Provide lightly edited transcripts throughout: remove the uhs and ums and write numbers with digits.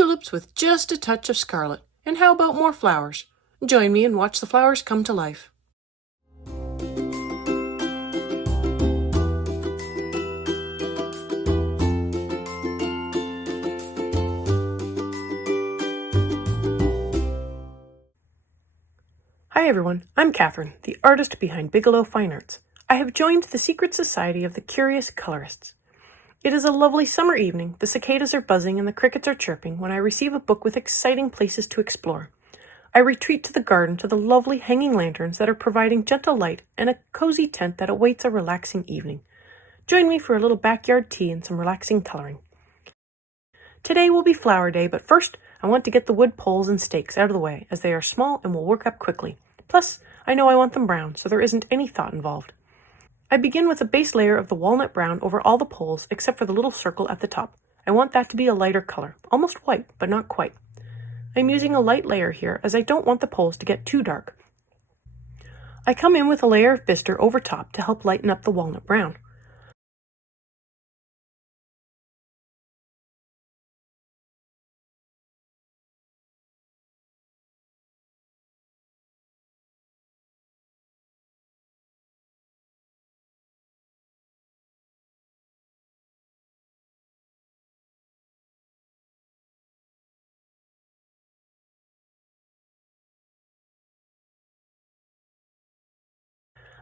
tulips with just a touch of scarlet. And how about more flowers? Join me and watch the flowers come to life. Hi everyone, I'm Catherine, the artist behind Bigelow Fine Arts. I have joined the secret society of the curious colorists. It is a lovely summer evening, the cicadas are buzzing and the crickets are chirping when I receive a book with exciting places to explore. I retreat to the garden to the lovely hanging lanterns that are providing gentle light and a cozy tent that awaits a relaxing evening. Join me for a little backyard tea and some relaxing coloring. Today will be flower day, but first I want to get the wood poles and stakes out of the way as they are small and will work up quickly. Plus, I know I want them brown, so there isn't any thought involved. I begin with a base layer of the walnut brown over all the poles except for the little circle at the top. I want that to be a lighter color, almost white, but not quite. I'm using a light layer here as I don't want the poles to get too dark. I come in with a layer of bistre over top to help lighten up the walnut brown.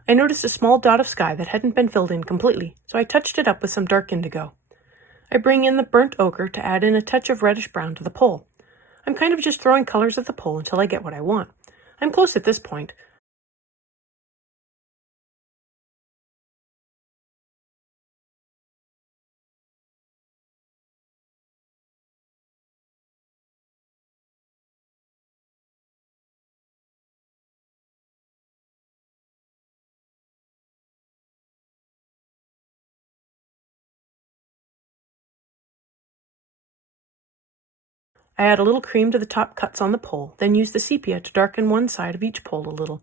I noticed a small dot of sky that hadn't been filled in completely, so I touched it up with some dark indigo. I bring in the burnt ochre to add in a touch of reddish brown to the pole. I'm kind of just throwing colors at the pole until I get what I want. I'm close at this point. I add a little cream to the top cuts on the pole, then use the sepia to darken one side of each pole a little.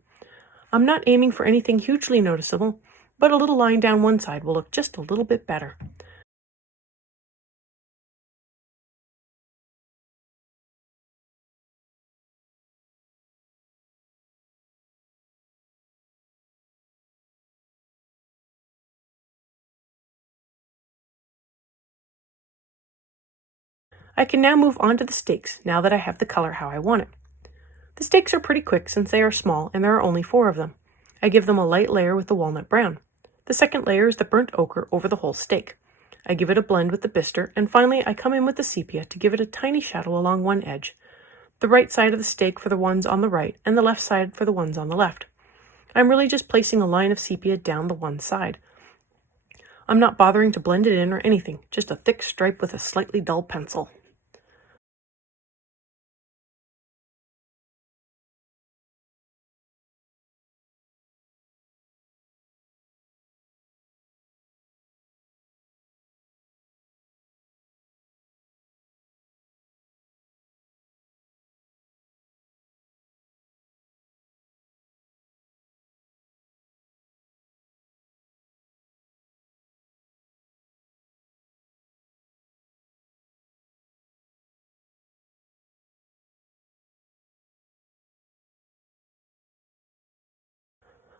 I'm not aiming for anything hugely noticeable, but a little line down one side will look just a little bit better. I can now move on to the stakes now that I have the color how I want it. The stakes are pretty quick since they are small and there are only 4 of them. I give them a light layer with the walnut brown. The second layer is the burnt ochre over the whole stake. I give it a blend with the bistre, and finally I come in with the sepia to give it a tiny shadow along one edge. The right side of the stake for the ones on the right, and the left side for the ones on the left. I'm really just placing a line of sepia down the one side. I'm not bothering to blend it in or anything, just a thick stripe with a slightly dull pencil.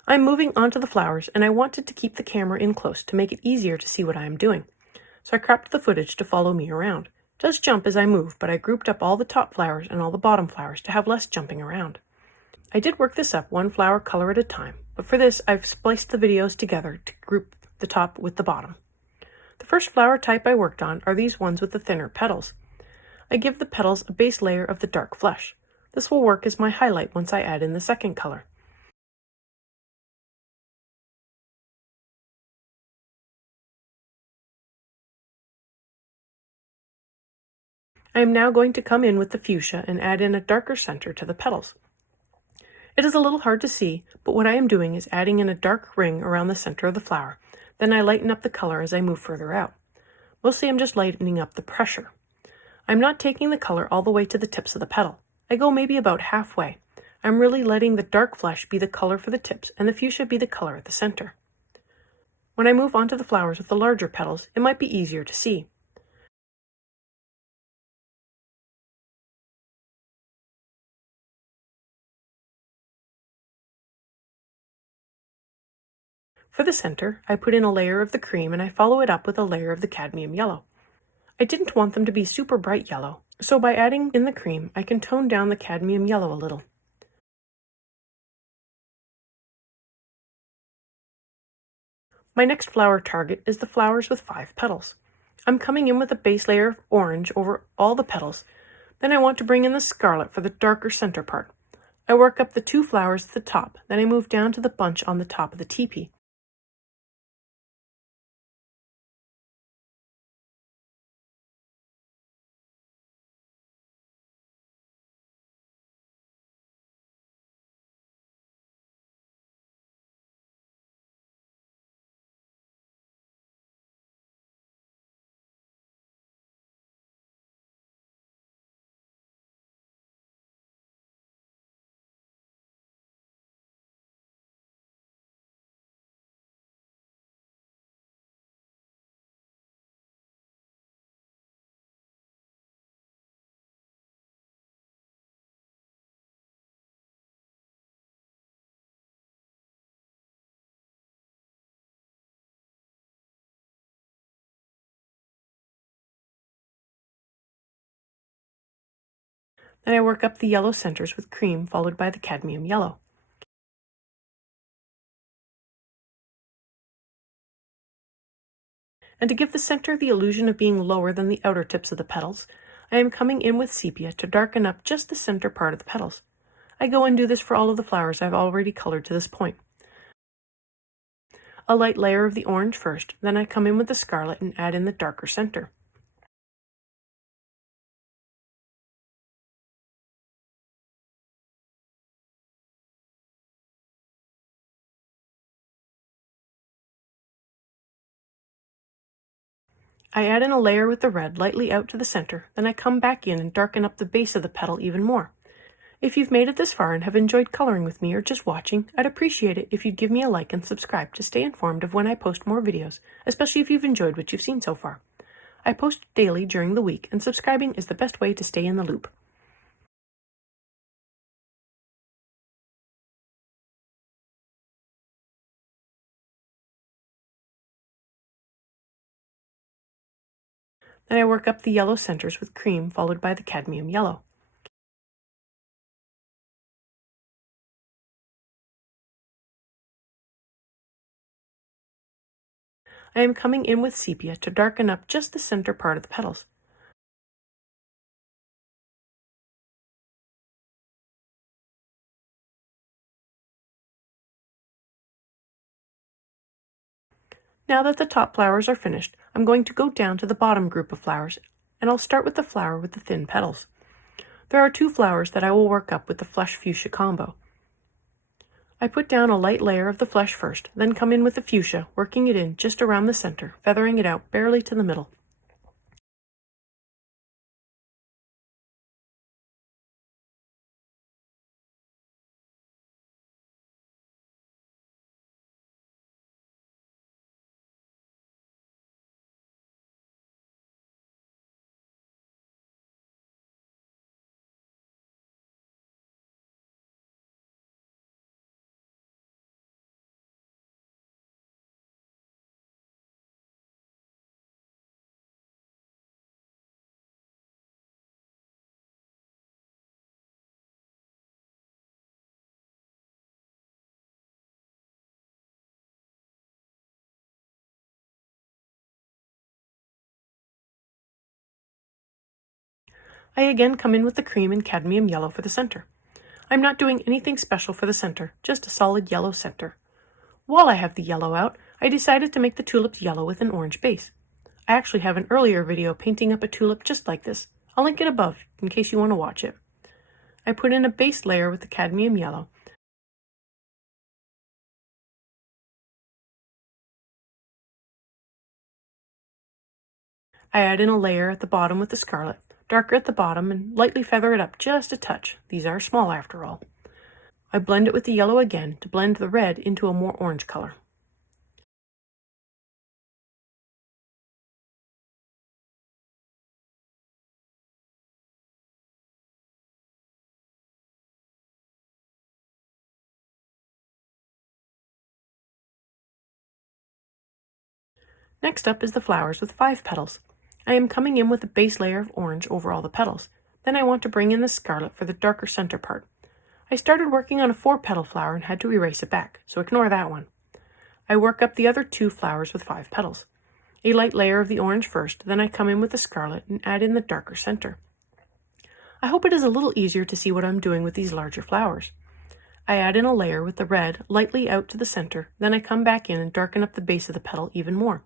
I'm moving on to the flowers, and I wanted to keep the camera in close to make it easier to see what I am doing. So I cropped the footage to follow me around. It does jump as I move, but I grouped up all the top flowers and all the bottom flowers to have less jumping around. I did work this up one flower color at a time, but for this I've spliced the videos together to group the top with the bottom. The first flower type I worked on are these ones with the thinner petals. I give the petals a base layer of the dark flesh. This will work as my highlight once I add in the second color. I am now going to come in with the fuchsia and add in a darker center to the petals. It is a little hard to see, but what I am doing is adding in a dark ring around the center of the flower. Then I lighten up the color as I move further out. Mostly I'm just lightening up the pressure. I'm not taking the color all the way to the tips of the petal. I go maybe about halfway. I'm really letting the dark flesh be the color for the tips and the fuchsia be the color at the center. When I move on to the flowers with the larger petals, it might be easier to see. For the center, I put in a layer of the cream and I follow it up with a layer of the cadmium yellow. I didn't want them to be super bright yellow, so by adding in the cream, I can tone down the cadmium yellow a little. My next flower target is the flowers with 5 petals. I'm coming in with a base layer of orange over all the petals. Then I want to bring in the scarlet for the darker center part. I work up the 2 flowers at the top, then I move down to the bunch on the top of the teepee. Then I work up the yellow centers with cream followed by the cadmium yellow. And to give the center the illusion of being lower than the outer tips of the petals, I am coming in with sepia to darken up just the center part of the petals. I go and do this for all of the flowers I've already colored to this point. A light layer of the orange first, then I come in with the scarlet and add in the darker center. I add in a layer with the red lightly out to the center, then I come back in and darken up the base of the petal even more. If you've made it this far and have enjoyed coloring with me or just watching, I'd appreciate it if you'd give me a like and subscribe to stay informed of when I post more videos, especially if you've enjoyed what you've seen so far. I post daily during the week, and subscribing is the best way to stay in the loop. Then I work up the yellow centers with cream followed by the cadmium yellow. I am coming in with sepia to darken up just the center part of the petals. Now that the top flowers are finished, I'm going to go down to the bottom group of flowers, and I'll start with the flower with the thin petals. There are 2 flowers that I will work up with the flesh fuchsia combo. I put down a light layer of the flesh first, then come in with the fuchsia, working it in just around the center, feathering it out barely to the middle. I again come in with the cream and cadmium yellow for the center. I'm not doing anything special for the center, just a solid yellow center. While I have the yellow out, I decided to make the tulips yellow with an orange base. I actually have an earlier video painting up a tulip just like this. I'll link it above in case you want to watch it. I put in a base layer with the cadmium yellow. I add in a layer at the bottom with the scarlet, darker at the bottom, and lightly feather it up just a touch. These are small after all. I blend it with the yellow again to blend the red into a more orange color. Next up is the flowers with 5 petals. I am coming in with a base layer of orange over all the petals. Then I want to bring in the scarlet for the darker center part. I started working on a 4-petal flower and had to erase it back, so ignore that one. I work up the other 2 flowers with 5 petals. A light layer of the orange first, then I come in with the scarlet and add in the darker center. I hope it is a little easier to see what I'm doing with these larger flowers. I add in a layer with the red lightly out to the center, then I come back in and darken up the base of the petal even more.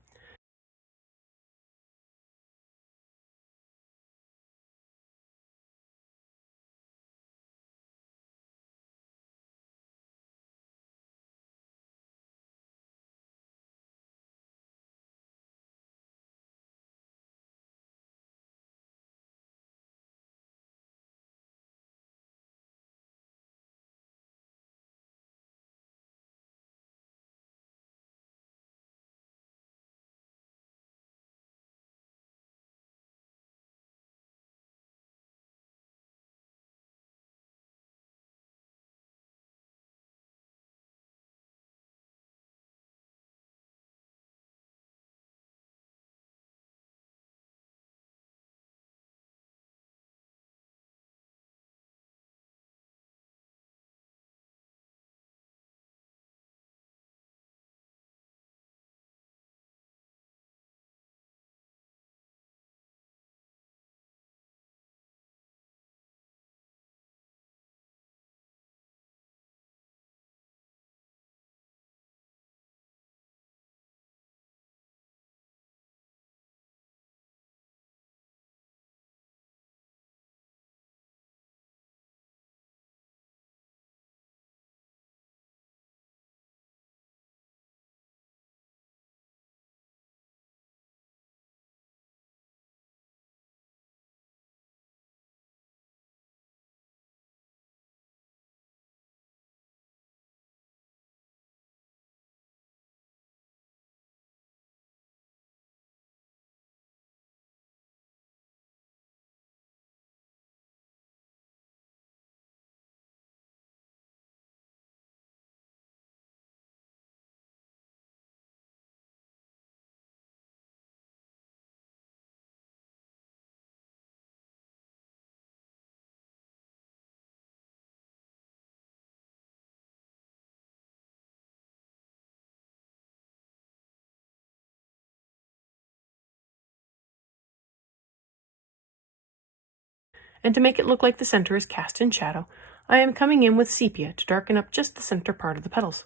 And to make it look like the center is cast in shadow, I am coming in with sepia to darken up just the center part of the petals.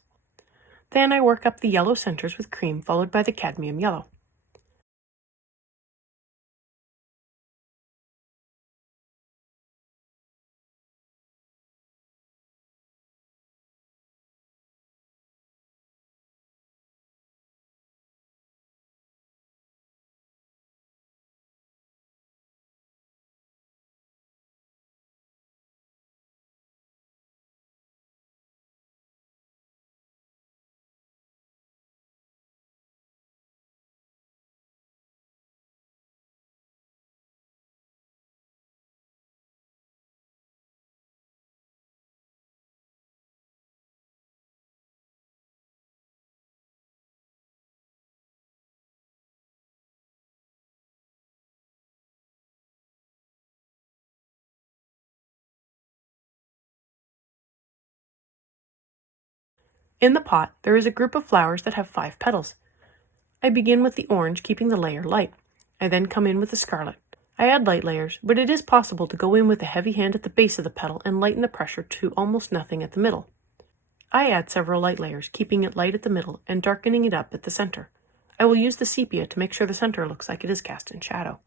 Then I work up the yellow centers with cream followed by the cadmium yellow. In the pot, there is a group of flowers that have 5 petals. I begin with the orange, keeping the layer light. I then come in with the scarlet. I add light layers, but it is possible to go in with a heavy hand at the base of the petal and lighten the pressure to almost nothing at the middle. I add several light layers, keeping it light at the middle and darkening it up at the center. I will use the sepia to make sure the center looks like it is cast in shadow.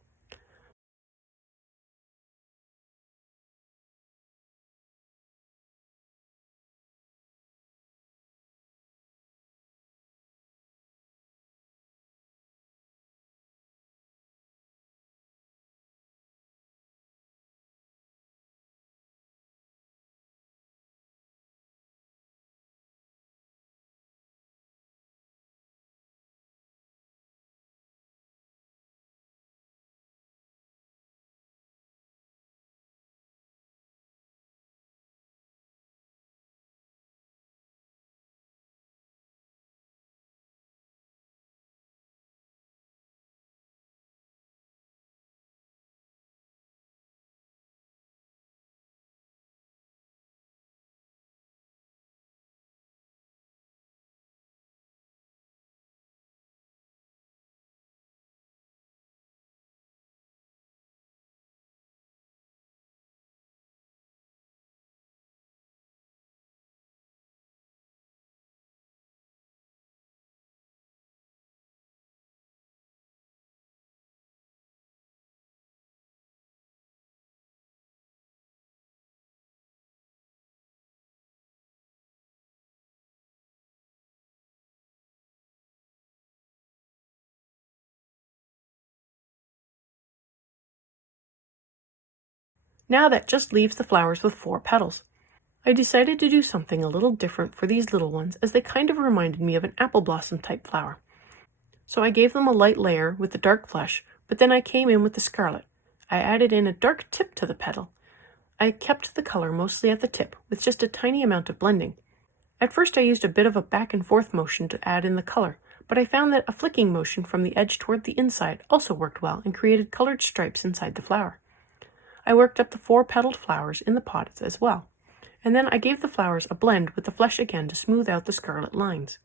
Now that just leaves the flowers with 4 petals. I decided to do something a little different for these little ones, as they kind of reminded me of an apple blossom type flower. So I gave them a light layer with the dark flesh, but then I came in with the scarlet. I added in a dark tip to the petal. I kept the color mostly at the tip, with just a tiny amount of blending. At first I used a bit of a back and forth motion to add in the color, but I found that a flicking motion from the edge toward the inside also worked well and created colored stripes inside the flower. I worked up the 4-petaled flowers in the pots as well, and then I gave the flowers a blend with the flesh again to smooth out the scarlet lines.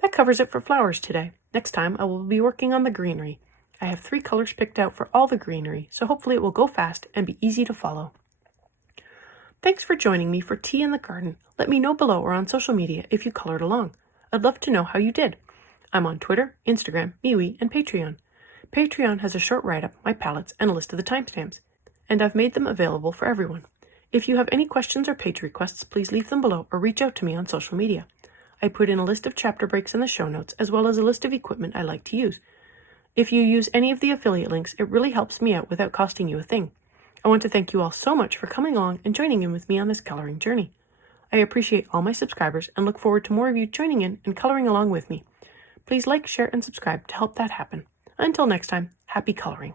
That covers it for flowers today. Next time I will be working on the greenery. I have 3 colors picked out for all the greenery, so hopefully it will go fast and be easy to follow. Thanks for joining me for Tea in the Garden. Let me know below or on social media if you colored along. I'd love to know how you did. I'm on Twitter, Instagram, MeWe, and Patreon. Patreon has a short write-up, my palettes, and a list of the timestamps, and I've made them available for everyone. If you have any questions or page requests, please leave them below or reach out to me on social media. I put in a list of chapter breaks in the show notes, as well as a list of equipment I like to use. If you use any of the affiliate links, it really helps me out without costing you a thing. I want to thank you all so much for coming along and joining in with me on this coloring journey. I appreciate all my subscribers and look forward to more of you joining in and coloring along with me. Please like, share, and subscribe to help that happen. Until next time, happy coloring.